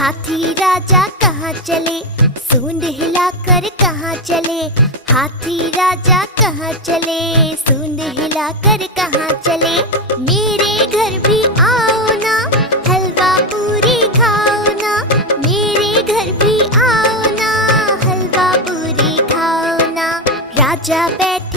हाथी राजा कहाँ चले, सूंड हिलाकर कहाँ चले। हाथी राजा कहाँ चले, सूंड हिलाकर कहाँ चले। मेरे घर भी आओ ना, हलवा पूरी खाओ ना। मेरे घर भी आओ ना, हलवा पूरी खाओ ना। राजा बैठ